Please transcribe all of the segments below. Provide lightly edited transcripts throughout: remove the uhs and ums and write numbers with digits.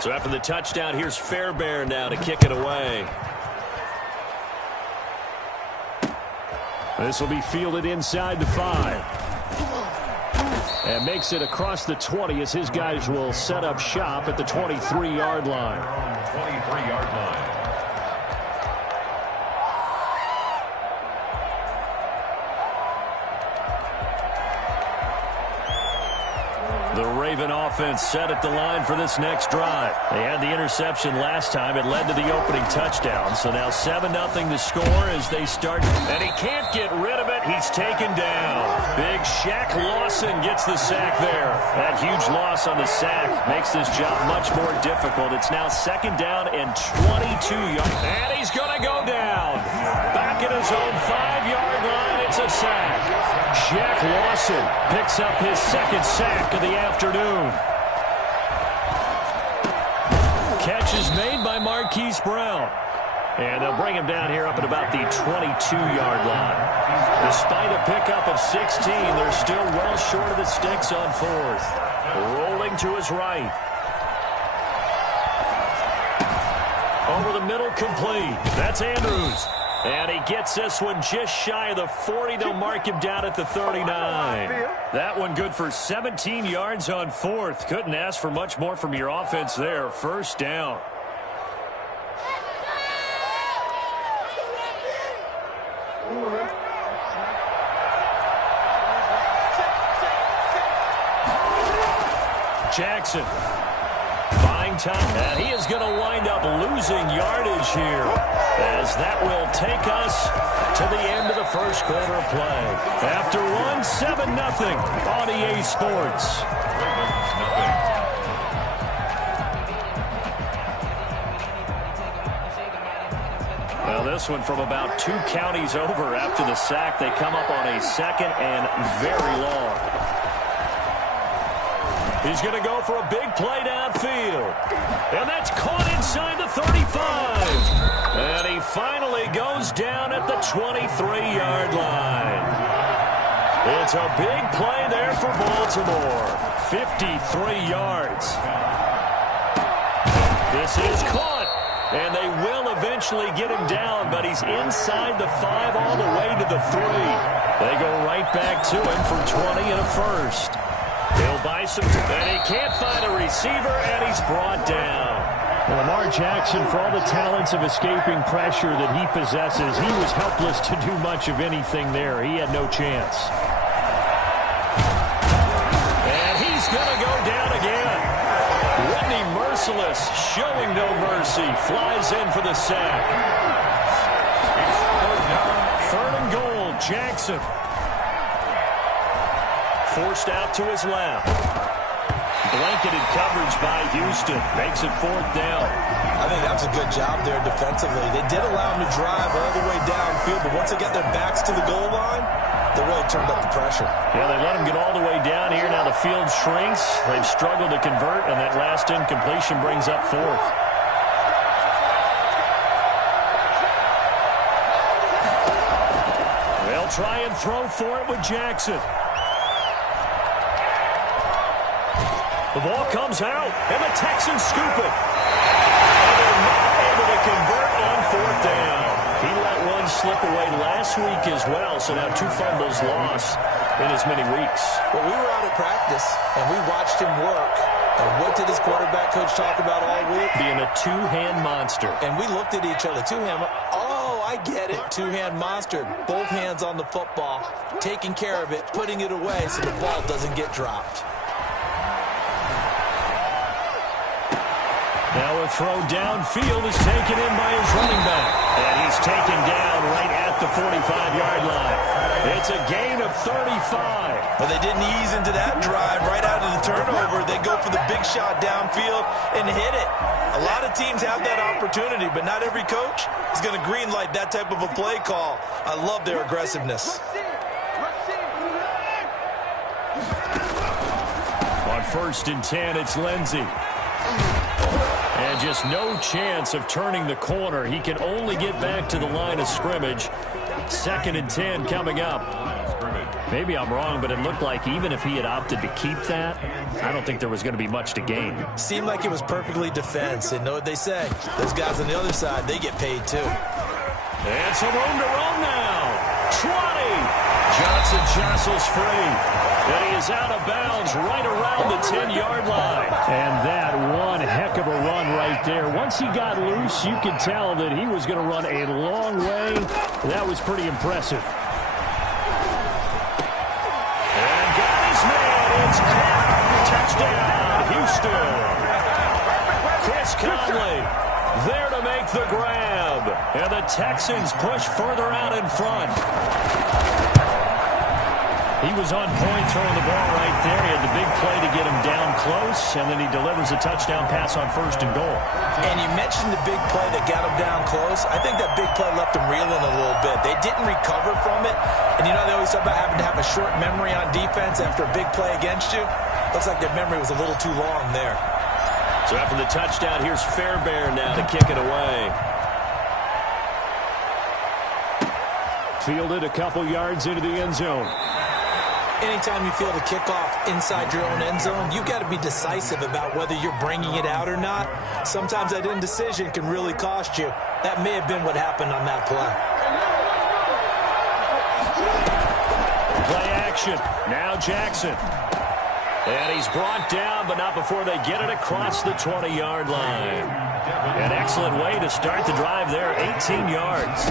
So after the touchdown, here's Fairbairn now to kick it away. This will be fielded inside the 5. And makes it across the 20 as his guys will set up shop at the 23-yard line. 23-yard line. The Raven offense set at the line for this next drive. They had the interception last time. It led to the opening touchdown. So now 7-0 to score as they start. And he can't get rid of it. He's taken down. Big Shaq Lawson gets the sack there. That huge loss on the sack makes this job much more difficult. It's now 2nd down and 22 yards. And he's going to go down. Back at his own 5-yard line. It's a sack. Shaq Lawson picks up his 2nd sack of the afternoon. Catch is made by Marquise Brown. And they'll bring him down here up at about the 22-yard line. Despite a pickup of 16, they're still well short of the sticks on 4th. Rolling to his right. Over the middle, complete. That's Andrews. And he gets this one just shy of the 40. They'll mark him down at the 39. That one good for 17 yards on 4th. Couldn't ask for much more from your offense there. 1st down. Jackson. Buying time. And he is going to wind up losing yardage here, as that will take us to the end of the 1st quarter of play. After one, 7-0 on EA Sports. Well, this one from about 2 counties over after the sack. They come up on a 2nd and very long. He's going to go for a big play downfield. And that's caught inside the 35. And he finally goes down at the 23-yard line. It's a big play there for Baltimore. 53 yards. This is caught. And they will eventually get him down, but he's inside the 5 all the way to the 3. They go right back to him for 20 and a 1st. He'll buy some, and he can't find a receiver, and he's brought down. Well, Lamar Jackson, for all the talents of escaping pressure that he possesses, he was helpless to do much of anything there. He had no chance. And he's going to go down again. Whitney Merciless, showing no mercy, flies in for the sack. 3rd and goal, Jackson. Forced out to his left. Blanketed coverage by Houston. Makes it 4th down. I think that's a good job there defensively. They did allow him to drive all the way downfield, but once they get their backs to the goal line, they really turned up the pressure. Yeah, they let him get all the way down here. Now the field shrinks. They've struggled to convert, and that last incompletion brings up 4th. They'll try and throw for it with Jackson. The ball comes out, and the Texans scoop it. And they're not able to convert on 4th down. He let one slip away last week as well, so now 2 fumbles lost in as many weeks. Well, we were out at practice, and we watched him work. And what did his quarterback coach talk about all week? Being a 2-hand monster. And we looked at each other. 2-hand. Oh, I get it. 2-hand monster. Both hands on the football, taking care of it, putting it away so the ball doesn't get dropped. Now a throw downfield is taken in by his running back. And he's taken down right at the 45-yard line. It's a gain of 35. But they didn't ease into that drive right out of the turnover. They go for the big shot downfield and hit it. A lot of teams have that opportunity, but not every coach is going to greenlight that type of a play call. I love their aggressiveness. On 1st and 10, it's Lindsey. And just no chance of turning the corner. He can only get back to the line of scrimmage. 2nd and 10 coming up. Maybe I'm wrong, but it looked like even if he had opted to keep that, I don't think there was going to be much to gain. Seemed like it was perfectly defense. And know what they say? Those guys on the other side, they get paid too. And some room to run now. 20. Johnson jostles free. And he is out of bounds right around the 10-yard line. And that one heck of a run right there. Once he got loose, you could tell that he was going to run a long way. That was pretty impressive. And got his man. It's caught. Touchdown, Houston. Chris Conley there to make the grab. And the Texans push further out in front. He was on point throwing the ball right there. He had the big play to get him down close, and then he delivers a touchdown pass on 1st and goal. And you mentioned the big play that got him down close. I think that big play left him reeling a little bit. They didn't recover from it. And you know they always talk about having to have a short memory on defense after a big play against you. Looks like their memory was a little too long there. So after the touchdown, here's Fairbairn now to kick it away. Fielded a couple yards into the end zone. Anytime you field a kickoff inside your own end zone, you've got to be decisive about whether you're bringing it out or not. Sometimes that indecision can really cost you. That may have been what happened on that play. Play action. Now Jackson. And he's brought down, but not before they get it across the 20-yard line. An excellent way to start the drive there, 18 yards.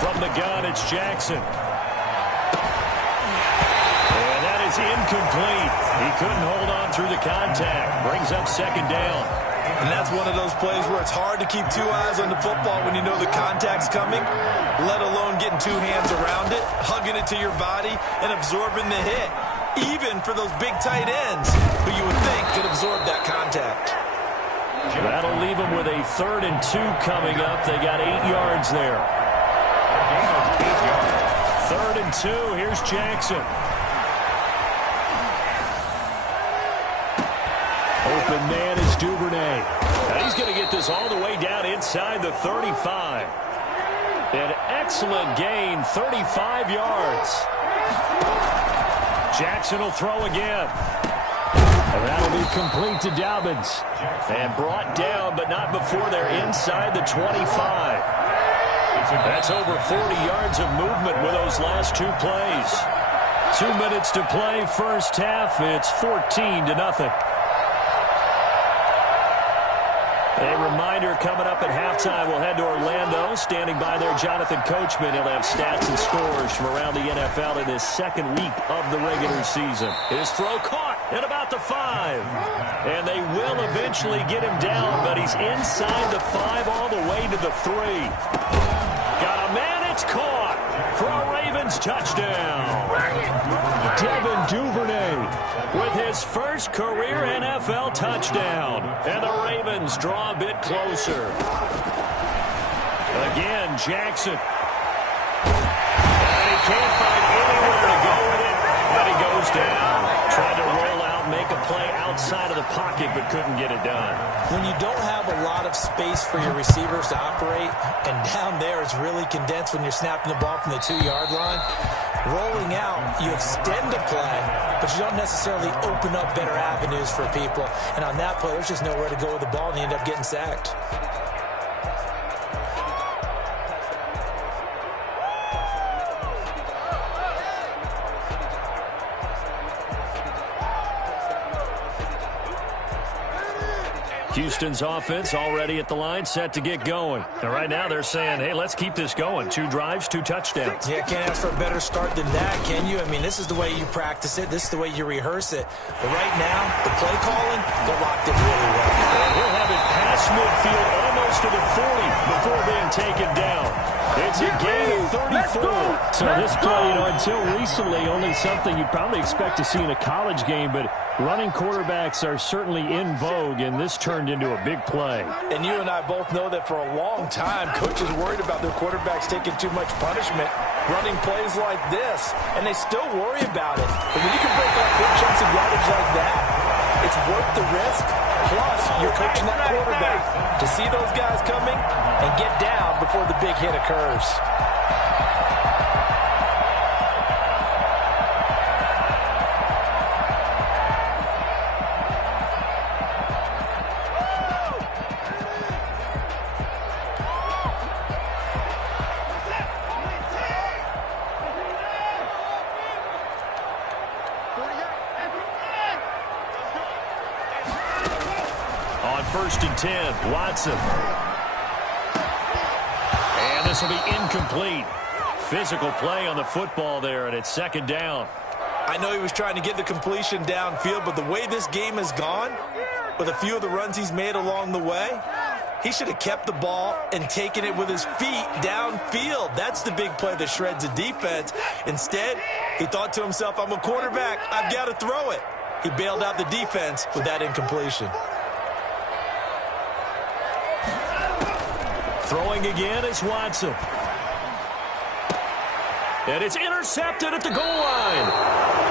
From the gun, it's Jackson. Incomplete. He couldn't hold on through the contact. Brings up 2nd down. And that's one of those plays where it's hard to keep 2 eyes on the football when you know the contact's coming, let alone getting 2 hands around it, hugging it to your body, and absorbing the hit, even for those big tight ends who you would think could absorb that contact. That'll leave them with a 3rd and 2 coming up. They got 8 yards there. 3rd and 2. Here's Jackson. Open man is Duvernay. And he's going to get this all the way down inside the 35. An excellent gain, 35 yards. Jackson will throw again. And that'll be complete to Dobbins. And brought down, but not before they're inside the 25. That's over 40 yards of movement with those last 2 plays. 2 minutes to play, first half. It's 14-0. A reminder coming up at halftime, we'll head to Orlando. Standing by there, Jonathan Coachman. He'll have stats and scores from around the NFL in this 2nd week of the regular season. His throw caught at about the 5. And they will eventually get him down, but he's inside the 5 all the way to the 3. Got a man, it's caught for a Ravens touchdown. Devin Duvernay with his first career NFL touchdown. And the Ravens draw a bit closer. Again, Jackson. And he can't find anywhere to go with it. And he goes down. Tried to roll out, make a play outside of the pocket, but couldn't get it done. When you don't have a lot of space for your receivers to operate, and down there it's really condensed when you're snapping the ball from the 2-yard line, rolling out, you extend a play, but you don't necessarily open up better avenues for people. And on that play, there's just nowhere to go with the ball, and you end up getting sacked. Houston's offense already at the line, set to get going. And right now they're saying, hey, let's keep this going. 2 drives, 2 touchdowns. Yeah, can't ask for a better start than that, can you? I mean, this is the way you practice it. This is the way you rehearse it. But right now, the play calling, they're locked in really well. And he'll have it past midfield almost to the 40 before being taken down. It's a gain of 34. So this play, until recently, only something you'd probably expect to see in a college game, but running quarterbacks are certainly in vogue, and this turned into a big play. And you and I both know that for a long time, coaches worried about their quarterbacks taking too much punishment, running plays like this, and they still worry about it. But when you can break up big chunks of yardage like that, it's worth the risk. Plus, you're coaching that quarterback to see those guys coming and get down before the big hit occurs. first and 10. Watson. And this will be incomplete. Physical play on the football there, and it's second down. I know he was trying to get the completion downfield, but the way this game has gone, with a few of the runs he's made along the way, he should have kept the ball and taken it with his feet downfield. That's the big play that shreds a defense. Instead, he thought to himself, I'm a quarterback, I've got to throw it. He bailed out the defense with that incompletion. Throwing again is Watson. And it's intercepted at the goal line.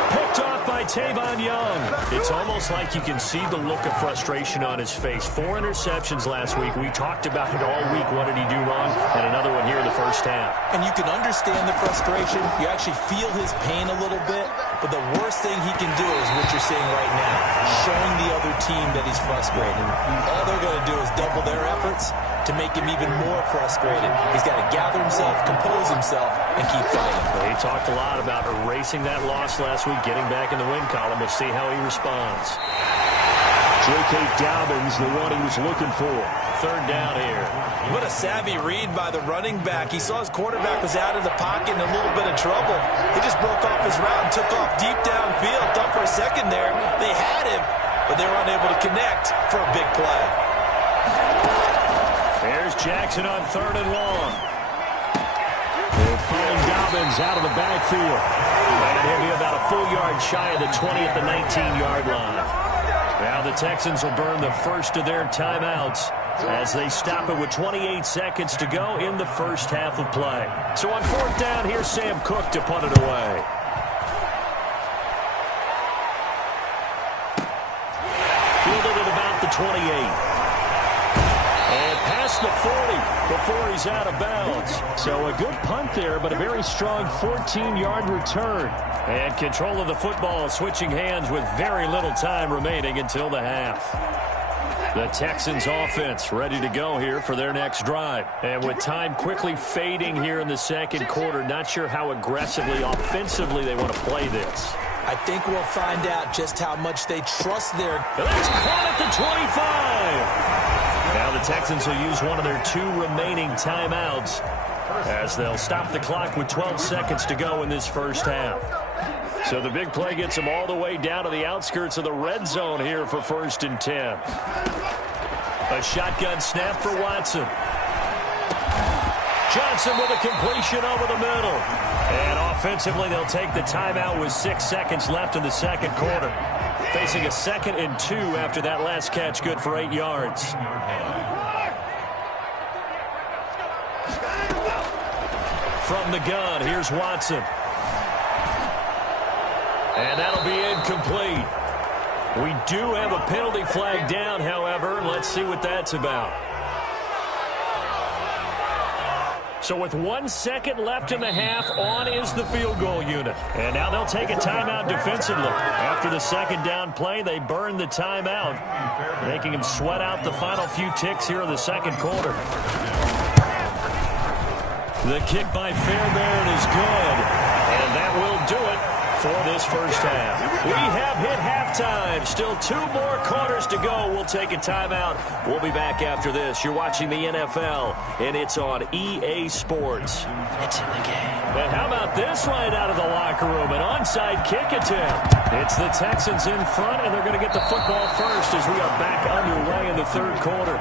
Picked off by Tavon Young. It's almost like you can see the look of frustration on his face. 4 interceptions last week. We talked about it all week. What did he do wrong? And another one here in the first half. And you can understand the frustration. You actually feel his pain a little bit. But the worst thing he can do is what you're seeing right now, showing the other team that he's frustrated. All they're going to do is double their efforts to make him even more frustrated. He's got to gather himself, compose himself, and keep fighting. He talked a lot about erasing that loss last week, getting back in the win column. We'll see how he responds. J.K. Dobbins, the one he was looking for. Third down here. What a savvy read by the running back. He saw his quarterback was out of the pocket in a little bit of trouble. He just broke off his route and took off deep downfield. Thought for a second there they had him, but they were unable to connect for a big play. There's Jackson on third and long. They'll find Dobbins out of the backfield. And he'll be about a full yard shy of the 20 at the 19-yard line. Now the Texans will burn the first of their timeouts as they stop it with 28 seconds to go in the first half of play. So on fourth down, here's Sam Cook to punt it away. Fielded at about the 28. And past the 40 before he's out of bounds. So a good punt there, but a very strong 14-yard return. And control of the football switching hands with very little time remaining until the half. The Texans offense ready to go here for their next drive. And with time quickly fading here in the second quarter, not sure how aggressively, offensively they want to play this. I think we'll find out just how much they trust their... That's caught at the 25. Now the Texans will use one of their 2 remaining timeouts as they'll stop the clock with 12 seconds to go in this first half. So the big play gets them all the way down to the outskirts of the red zone here for first and 10. A shotgun snap for Watson. Johnson with a completion over the middle. And offensively, they'll take the timeout with 6 seconds left in the second quarter. Facing a 2nd and 2 after that last catch, good for 8 yards. From the gun, here's Watson. And that'll be incomplete. We do have a penalty flag down, however. Let's see what that's about. So with 1 second left in the half, on is the field goal unit. And now they'll take a timeout defensively. After the second down play, they burn the timeout, making them sweat out the final few ticks here in the second quarter. The kick by Fairbairn is good, and that will do it for this first half. We have hit halftime. Still 2 more quarters to go. We'll take a timeout. We'll be back after this. You're watching the NFL, and it's on EA Sports. It's in the game. And how about this right out of the locker room? An onside kick attempt. It's the Texans in front, and they're going to get the football first as we are back underway in the third quarter.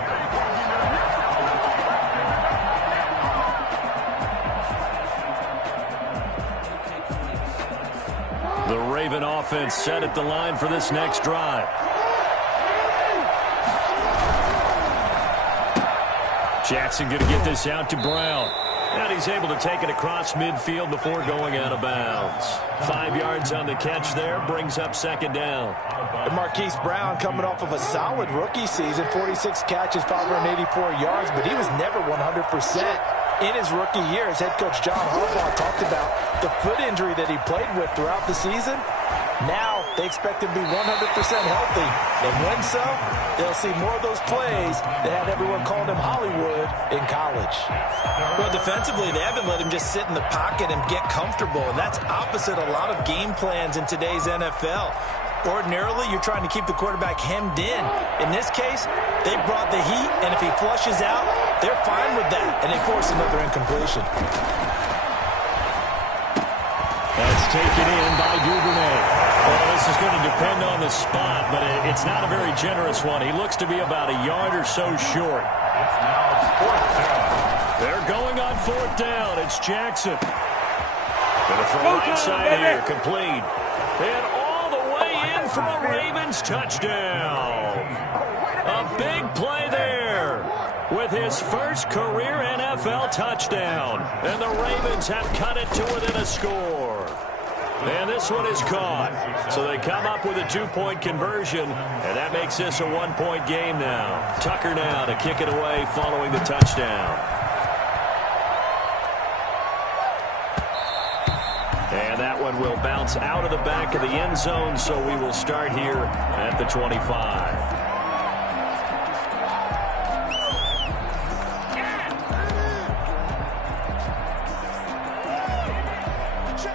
The Raven offense set at the line for this next drive. Jackson going to get this out to Brown. And he's able to take it across midfield before going out of bounds. 5 yards on the catch there, brings up second down. And Marquise Brown coming off of a solid rookie season, 46 catches, 584 yards, but he was never 100%. In his rookie year, as head coach John Harbaugh talked about the foot injury that he played with throughout the season. Now they expect him to be 100% healthy. And when so, they'll see more of those plays that had everyone calling him Hollywood in college. Well, defensively, they haven't let him just sit in the pocket and get comfortable. And that's opposite a lot of game plans in today's NFL. Ordinarily, you're trying to keep the quarterback hemmed in. In this case, they brought the heat, and if he flushes out, they're fine with that, and they force another incompletion. That's taken in by Duvernay. Well, this is going to depend on the spot, but it's not a very generous one. He looks to be about a yard or so short. It's now 4th down. They're going on 4th down. It's Jackson. Going to throw right side here, complete. And all the way in for a Ravens touchdown. A big play there with his first career NFL touchdown. And the Ravens have cut it to within a score. And this one is caught. So they come up with a 2-point conversion, and that makes this a 1-point game now. Tucker now to kick it away following the touchdown. And that one will bounce out of the back of the end zone, so we will start here at the 25.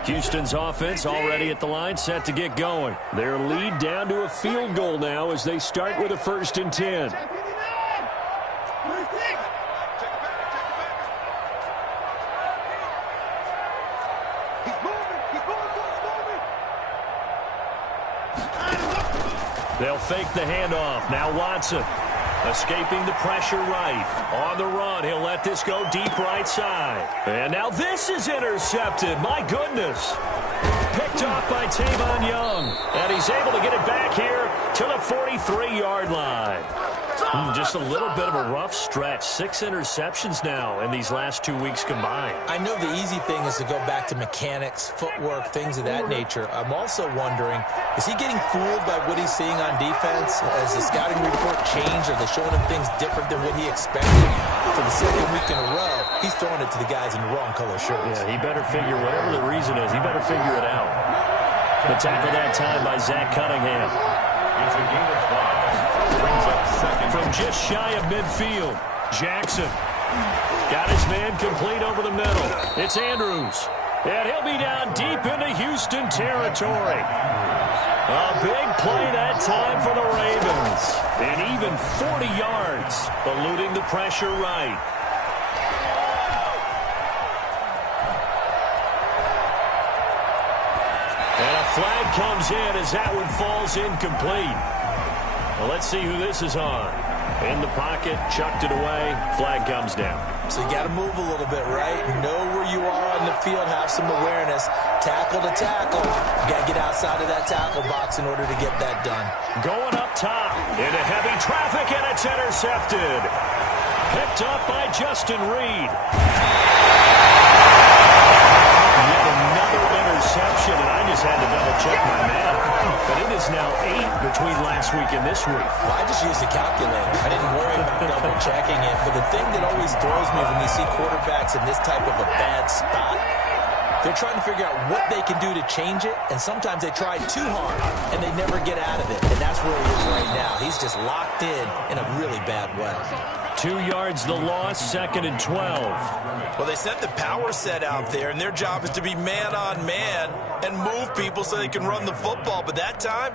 Houston's offense already at the line, set to get going. Their lead down to a field goal now as they start with a 1st and 10. They'll fake the handoff. Now Watson escaping the pressure right. On the run, he'll let this go deep right side. And now this is intercepted. My goodness. Picked off by Tavon Young. And he's able to get it back here to the 43-yard line. Just a little bit of a rough stretch. 6 interceptions now in these last 2 weeks combined. I know the easy thing is to go back to mechanics, footwork, things of that nature. I'm also wondering, is he getting fooled by what he's seeing on defense? Has the scouting report changed? Are they showing him things different than what he expected? For the 2nd week in a row, he's throwing it to the guys in the wrong color shirts. Yeah, he better figure, whatever the reason is, he better figure it out. The tackle that time by Zach Cunningham. It's a gain of 5. Brings up 2nd. From just shy of midfield, Jackson got his man complete over the middle. It's Andrews, and he'll be down deep into Houston territory. A big play that time for the Ravens, and even 40 yards, eluding the pressure right. And a flag comes in as that one falls incomplete. Well, let's see who this is on. In the pocket, chucked it away, flag comes down. So you got to move a little bit, right? Know where you are on the field, have some awareness. Tackle to tackle. You got to get outside of that tackle box in order to get that done. Going up top into heavy traffic, and it's intercepted. Picked up by Justin Reed. Yet another interception, and I just had to double-check my math. But it is now 8 between last week and this week. Well, I just used a calculator. I didn't worry about double-checking it. But the thing that always throws me when you see quarterbacks in this type of a bad spot, they're trying to figure out what they can do to change it, and sometimes they try too hard, and they never get out of it. And that's where he is right now. He's just locked in a really bad way. 2 yards the loss, 2nd and 12. Well, they sent the power set out there, and their job is to be man-on-man and move people so they can run the football. But that time,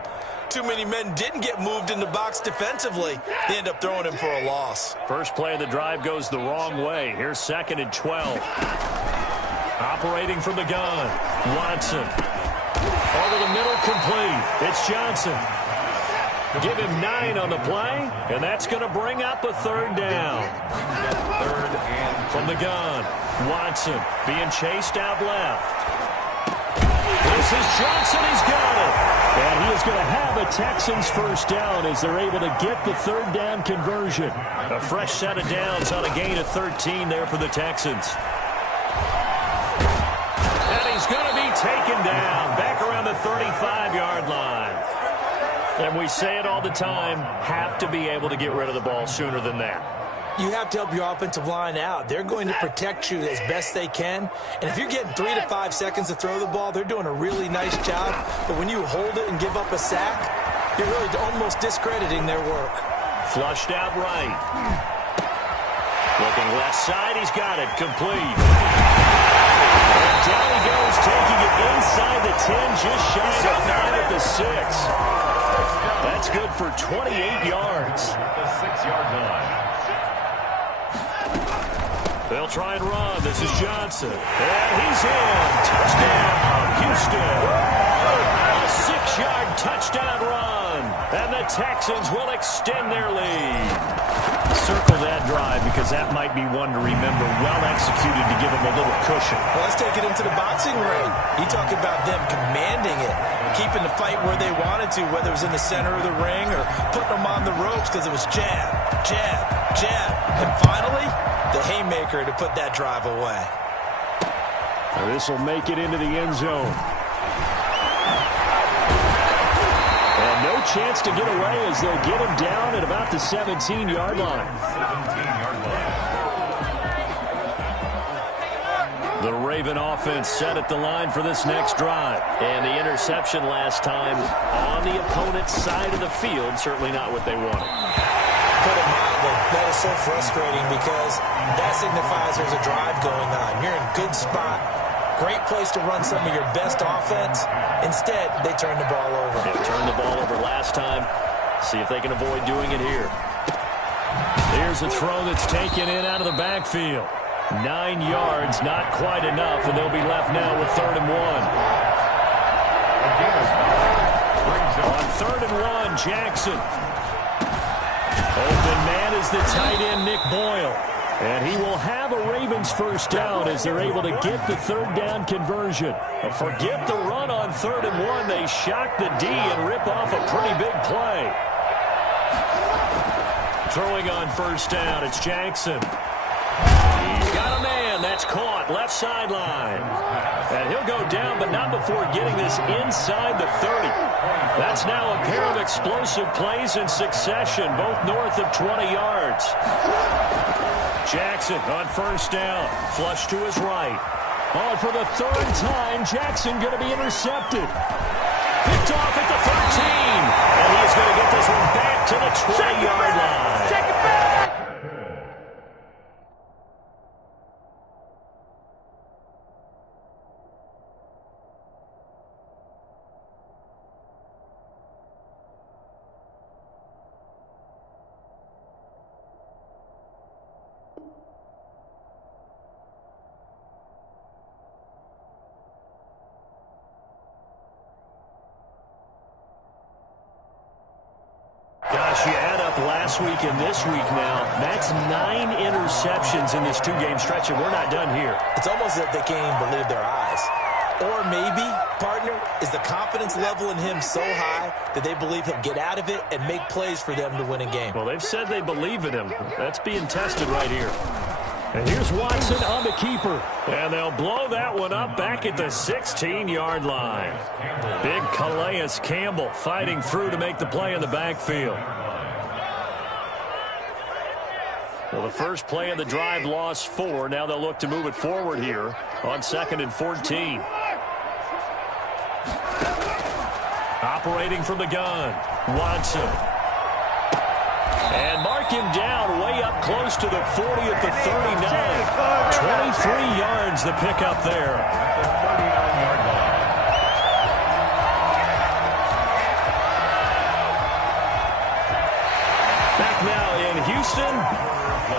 too many men didn't get moved in the box defensively. They end up throwing him for a loss. First play of the drive goes the wrong way. Here's 2nd and 12. Operating from the gun, Watson. Over the middle, complete. It's Johnson. Give him 9 on the play, and that's going to bring up a 3rd down. 3rd and from the gun, Watson being chased out left. This is Johnson. He's got it. And he is going to have a Texans first down as they're able to get the 3rd down conversion. A fresh set of downs on a gain of 13 there for the Texans. And he's going to be taken down back around the 35-yard line. And we say it all the time, have to be able to get rid of the ball sooner than that. You have to help your offensive line out. They're going to protect you as best they can. And if you're getting 3 to 5 seconds to throw the ball, they're doing a really nice job. But when you hold it and give up a sack, you're really almost discrediting their work. Flushed out right. Looking left side, he's got it. Complete. And down he goes, taking it inside the 10, just shy of 9 at the 6. That's good for 28 yards. At the 6-yard line. They'll try and run. This is Johnson. And he's in. Touchdown, Houston. A 6-yard touchdown run. And the Texans will extend their lead. Circle that drive because that might be one to remember. Well executed to give them a little cushion. Well, let's take it into the boxing ring. You talk about them commanding it, keeping the fight where they wanted to, whether it was in the center of the ring or putting them on the ropes because it was jab, jab, jab. And finally, the haymaker to put that drive away. This will make it into the end zone. And no chance to get away as they'll get him down at about the 17-yard line. 17-yard line. The Raven offense set at the line for this next drive. And the interception last time on the opponent's side of the field, certainly not what they wanted. Put it mildly, that is so frustrating because that signifies there's a drive going on. You're in a good spot. Great place to run some of your best offense. Instead, they turn the ball over. They turned the ball over last time. See if they can avoid doing it here. Here's a throw that's taken in out of the backfield. 9 yards, not quite enough, and they'll be left now with 3rd and 1. On 3rd and 1, Jackson. Open man is the tight end, Nick Boyle. And he will have a Ravens first down as they're able to get the 3rd down conversion. Forget the run on 3rd and 1. They shock the D and rip off a pretty big play. Throwing on 1st down, it's Jackson. He's got a man. That's caught. Left sideline. And he'll go down, but not before getting this inside the 30. That's now a pair of explosive plays in succession, both north of 20 yards. Jackson on 1st down. Flush to his right. Oh, for the 3rd time, Jackson going to be intercepted. Picked off at the 13. And he's going to get this one back to the 20-yard line. Check it back. Gosh, you add up last week and this week now, that's 9 interceptions in this 2-game stretch, and we're not done here. It's almost as if they can't even believe their eyes. Or maybe, partner, is the confidence level in him so high that they believe he'll get out of it and make plays for them to win a game. Well, they've said they believe in him. That's being tested right here. And here's Watson on the keeper. And they'll blow that one up back at the 16-yard line. Big Calais Campbell fighting through to make the play in the backfield. Well, the first play of the drive lost 4. Now they'll look to move it forward here on 2nd and 14. Operating from the gun, Watson. And mark him down way up close to the 40 at the 39. 23 yards the pickup there. At the 39-yard line. Back now in Houston.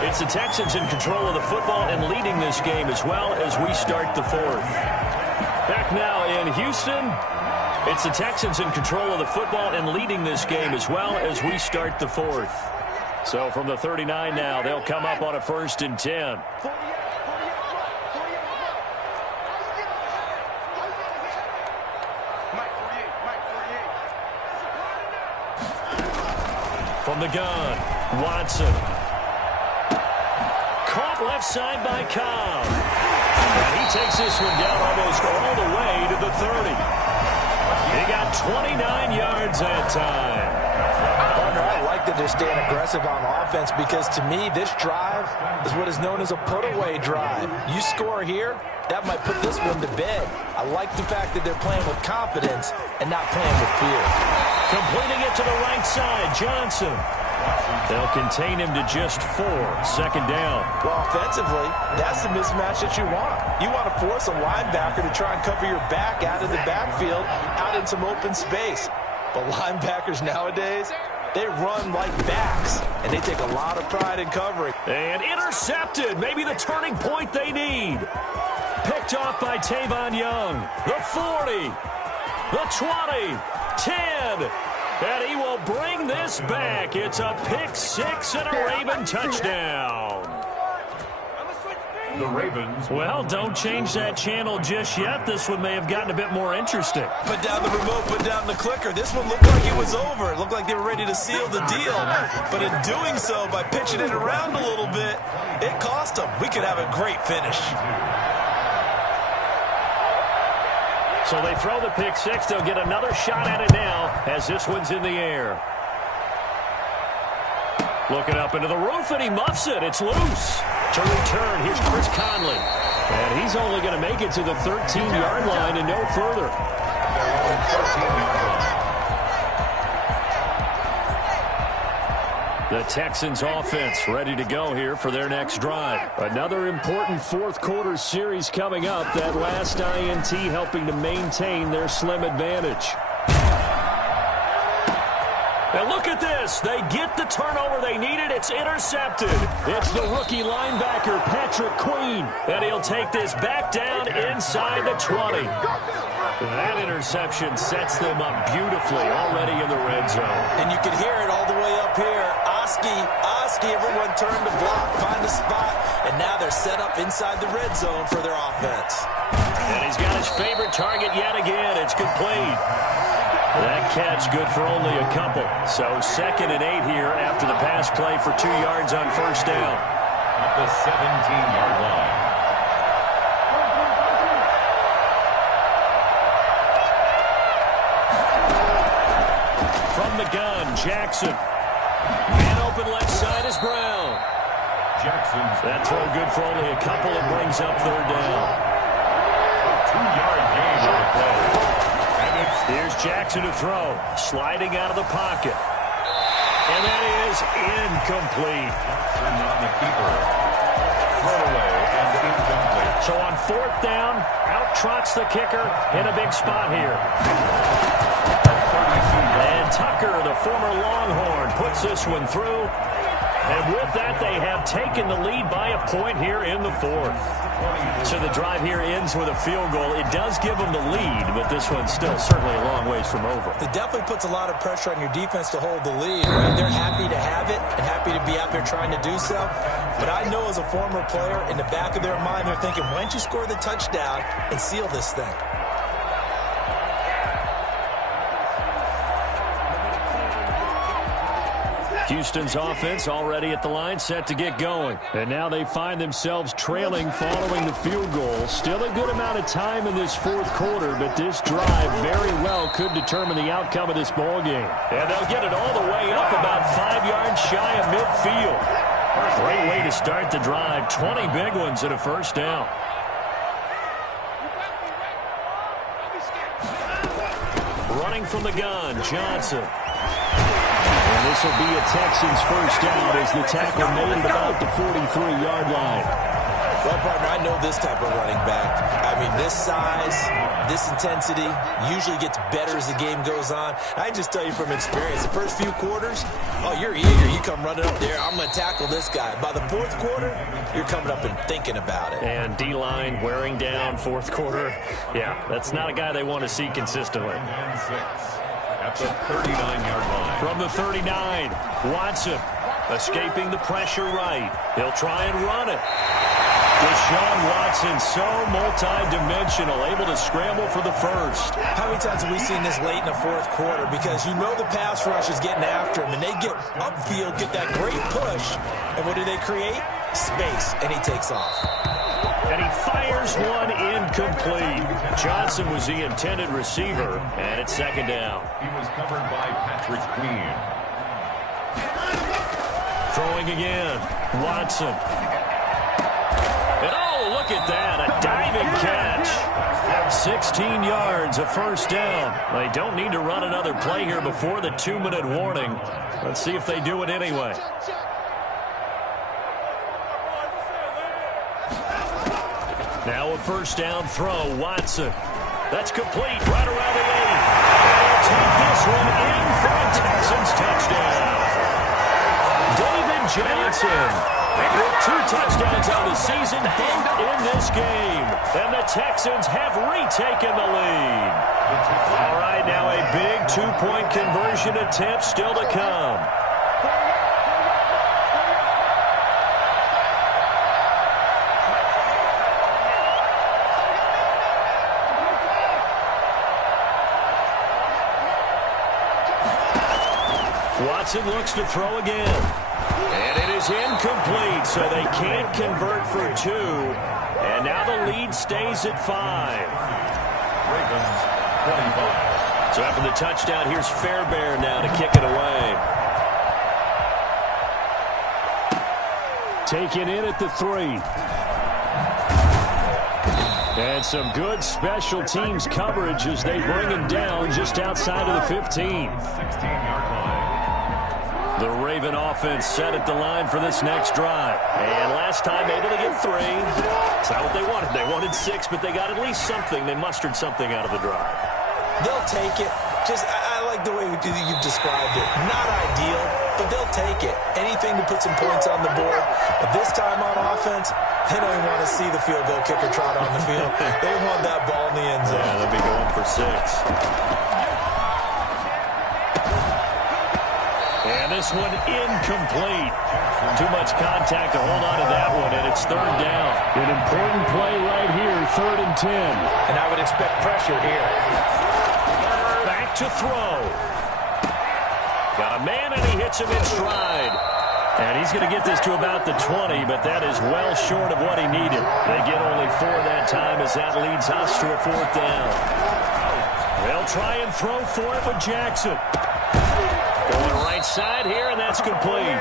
It's the Texans in control of the football and leading this game as well as we start the 4th. Back now in Houston. It's the Texans in control of the football and leading this game as well as we start the 4th. So from the 39 now, they'll come up on a 1st and 10. From the gun, Watson. Caught left side by Cobb. And he takes this one down almost all the way to the 30. He got 29 yards that time. I like that they're staying aggressive on offense because, to me, this drive is what is known as a put-away drive. You score here, that might put this one to bed. I like the fact that they're playing with confidence and not playing with fear. Completing it to the right side, Johnson. They'll contain him to just 4. 2nd down. Well, offensively, that's the mismatch that you want. You want to force a linebacker to try and cover your back out of the backfield, out in some open space. But linebackers nowadays, they run like backs, and they take a lot of pride in covering. And intercepted. Maybe the turning point they need. Picked off by Tavon Young. The 40. The 20. 10. And he will bring this back. It's a pick six and a Raven touchdown. The Ravens. Well, don't change that channel just yet. This one may have gotten a bit more interesting. Put down the remote, put down the clicker. This one looked like it was over. It looked like they were ready to seal the deal. But in doing so, by pitching it around a little bit, it cost them. We could have a great finish. So they throw the pick six. They'll get another shot at it now as this one's in the air. Looking up into the roof, and he muffs it. It's loose. To return, here's Chris Conley. And he's only going to make it to the 13-yard line and no further. The Texans offense ready to go here for their next drive. Another important fourth quarter series coming up. That last INT helping to maintain their slim advantage. And look at this. They get the turnover they needed. It's intercepted. It's the rookie linebacker, Patrick Queen. And he'll take this back down inside the 20. That interception sets them up beautifully already in the red zone. And you can hear it all the way up here. Oski, everyone turned to block, find a spot, and now they're set up inside the red zone for their offense. And he's got his favorite target yet again. It's complete. That catch good for only a couple. So 2nd and 8 here after the pass play for 2 yards on first down. At the 17-yard line. From the gun, Jackson. Man open left side is Brown. Jackson's That throw good for only a couple. It brings up 3rd down. a 2-yard gain on the play. Here's Jackson to throw. Sliding out of the pocket. And that is incomplete. Johnson on the keeper. Throw away and incomplete. So on 4th down, out trots the kicker in a big spot here. And Tucker, the former Longhorn, puts this one through. And with that, they have taken the lead by a point here in the 4th. So the drive here ends with a field goal. It does give them the lead, but this one's still certainly a long ways from over. It definitely puts a lot of pressure on your defense to hold the lead, right? They're happy to have it and happy to be out there trying to do so. But I know as a former player, in the back of their mind, they're thinking, why don't you score the touchdown and seal this thing? Houston's offense already at the line, set to get going. And now they find themselves trailing following the field goal. Still a good amount of time in this 4th quarter, but this drive very well could determine the outcome of this ball game. And they'll get it all the way up about 5 yards shy of midfield. Great way to start the drive. 20 big ones and a first down. Running from the gun, Johnson. And this will be a Texans first down as the tackle made it about the 43-yard line. Well, partner, I know this type of running back. I mean, this size, this intensity usually gets better as the game goes on. I just tell you from experience, the first few quarters, oh, you're eager. You come running up there, I'm going to tackle this guy. By the 4th quarter, you're coming up and thinking about it. And D-line wearing down 4th quarter. Yeah, that's not a guy they want to see consistently. And 6 at the 39-yard line. From the 39, Watson escaping the pressure right. He'll try and run it. Deshaun Watson, so multi-dimensional, able to scramble for the first. How many times have we seen this late in the 4th quarter? Because you know the pass rush is getting after him, and they get upfield, get that great push, and what do they create? Space, and he takes off. And he fires one incomplete. Johnson was the intended receiver, and it's 2nd down. He was covered by Patrick Queen. Throwing again, Watson. And oh, look at that, a diving catch. 16 yards, a first down. They don't need to run another play here before the 2-minute warning. Let's see if they do it anyway. Now a first down throw, Watson. That's complete right around the 8. And it's take this one in for a Texans touchdown. David Johnson with 2 touchdowns on the season, both in this game. And the Texans have retaken the lead. All right, now a big 2-point conversion attempt still to come. Watson looks to throw again. And it is incomplete, so they can't convert for 2. And now the lead stays at 5. Ravens 25. So after the touchdown, here's Fairbairn now to kick it away. Taken in at the 3. And some good special teams coverage as they bring him down just outside of the 15. 16-yard line. The Raven offense set at the line for this next drive. And last time able to get 3. It's not what they wanted. They wanted 6, but they got at least something. They mustered something out of the drive. They'll take it. I like the way you've described it. Not ideal, but they'll take it. Anything to put some points on the board. But this time on offense, they don't even want to see the field goal kicker trot on the field. They want that ball in the end zone. Yeah, they'll be going for 6. And this one incomplete. Too much contact to hold on to that one, and it's 3rd down. An important play right here, 3rd and 10. And I would expect pressure here. Back to throw. Got a man, and he hits him in stride. And he's going to get this to about the 20, but that is well short of what he needed. They get only 4 that time as that leads us to a 4th down. They'll try and throw for it with Jackson. Going right side here, and that's complete.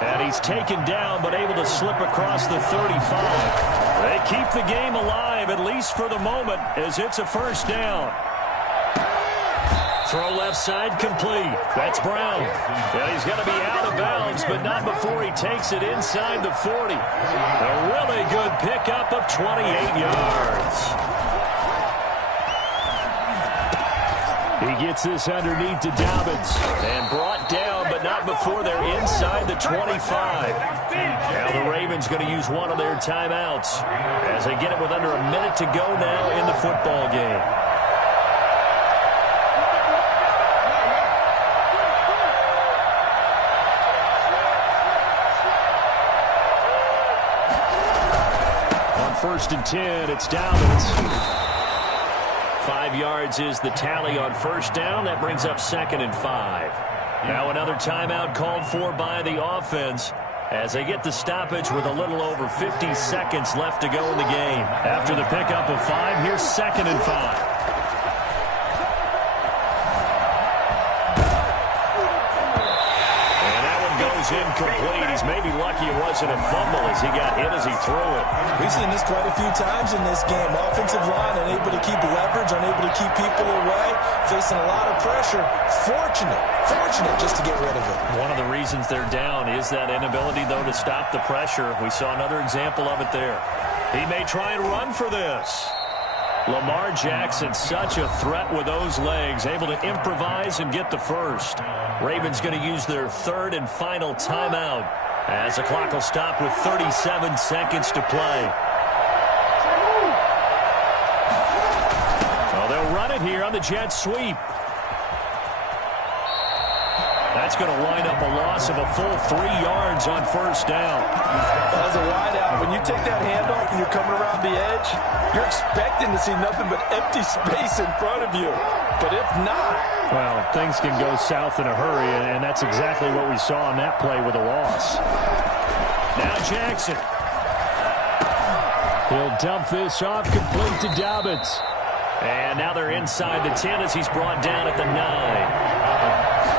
And he's taken down, but able to slip across the 35. They keep the game alive, at least for the moment, as it's a 1st down. Throw left side complete. That's Brown. And he's going to be out of bounds, but not before he takes it inside the 40. A really good pickup of 28 yards. He gets this underneath to Dobbins. And brought down, but not before they're inside the 25. Now the Ravens going to use one of their timeouts as they get it with under a minute to go now in the football game. On 1st and 10, it's Dobbins. 5 yards is the tally on 1st down. That brings up 2nd and 5. Now another timeout called for by the offense as they get the stoppage with a little over 50 seconds left to go in the game. After the pickup of 5, here's 2nd and 5. Incomplete. He's maybe lucky it wasn't a fumble as he got hit as he threw it. We've seen this quite a few times in this game. Offensive line unable to keep leverage, unable to keep people away, facing a lot of pressure. Fortunate just to get rid of it. One of the reasons they're down is that inability, though, to stop the pressure. We saw another example of it there. He may try and run for this. Lamar Jackson, such a threat with those legs, able to improvise and get the 1st. Ravens going to use their 3rd and final timeout as the clock will stop with 37 seconds to play. Well, they'll run it here on the jet sweep. That's going to wind up a loss of a full 3 yards on 1st down. As a wideout, when you take that handoff and you're coming around the edge, you're expecting to see nothing but empty space in front of you. But if not... Well, things can go south in a hurry, and that's exactly what we saw on that play with a loss. Now Jackson. He'll dump this off complete to Dobbins. And now they're inside the 10 as he's brought down at the 9.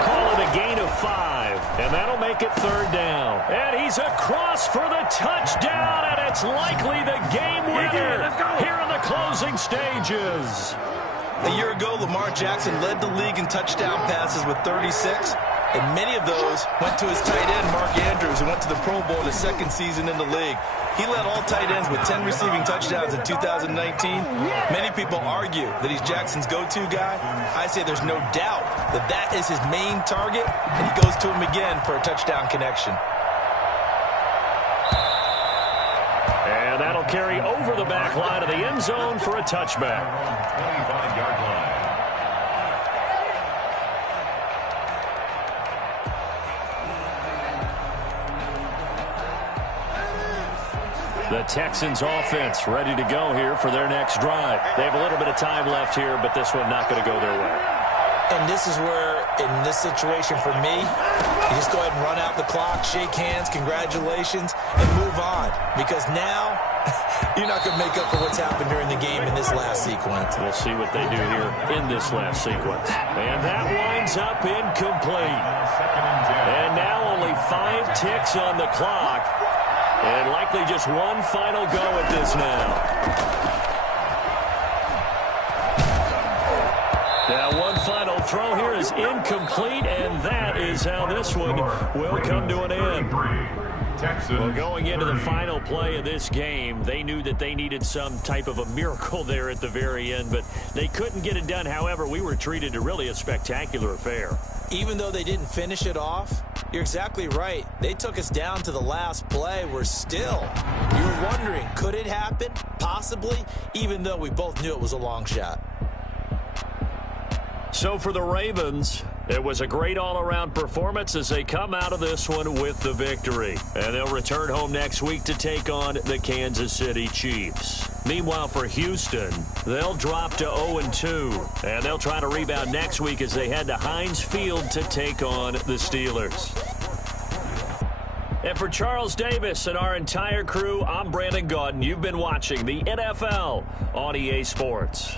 Call it a gain of 5, and that'll make it 3rd down. And he's across for the touchdown, and it's likely the game winner here in the closing stages. A year ago, Lamar Jackson led the league in touchdown passes with 36. And many of those went to his tight end, Mark Andrews, who went to the Pro Bowl his second season in the league. He led all tight ends with 10 receiving touchdowns in 2019. Many people argue that he's Jackson's go-to guy. I say there's no doubt that that is his main target, and he goes to him again for a touchdown connection. And that'll carry over the back line of the end zone for a touchback. 25-yard line. The Texans offense ready to go here for their next drive. They have a little bit of time left here, but this one not going to go their way. And this is where, in this situation for me, you just go ahead and run out the clock, shake hands, congratulations, and move on. Because now, you're not going to make up for what's happened during the game in this last sequence. We'll see what they do here in this last sequence. And that winds up incomplete. And now only 5 ticks on the clock. And likely just one final go at this now. Now one final throw here is incomplete, and that is how this one will come to an end. Well, going into the final play of this game, they knew that they needed some type of a miracle there at the very end, but they couldn't get it done. However, we were treated to really a spectacular affair. Even though they didn't finish it off, you're exactly right. They took us down to the last play. We're still, you're wondering, could it happen? Possibly, even though we both knew it was a long shot. So for the Ravens, it was a great all-around performance as they come out of this one with the victory. And they'll return home next week to take on the Kansas City Chiefs. Meanwhile, for Houston, they'll drop to 0-2. And they'll try to rebound next week as they head to Heinz Field to take on the Steelers. And for Charles Davis and our entire crew, I'm Brandon Gaudin. You've been watching the NFL on EA Sports.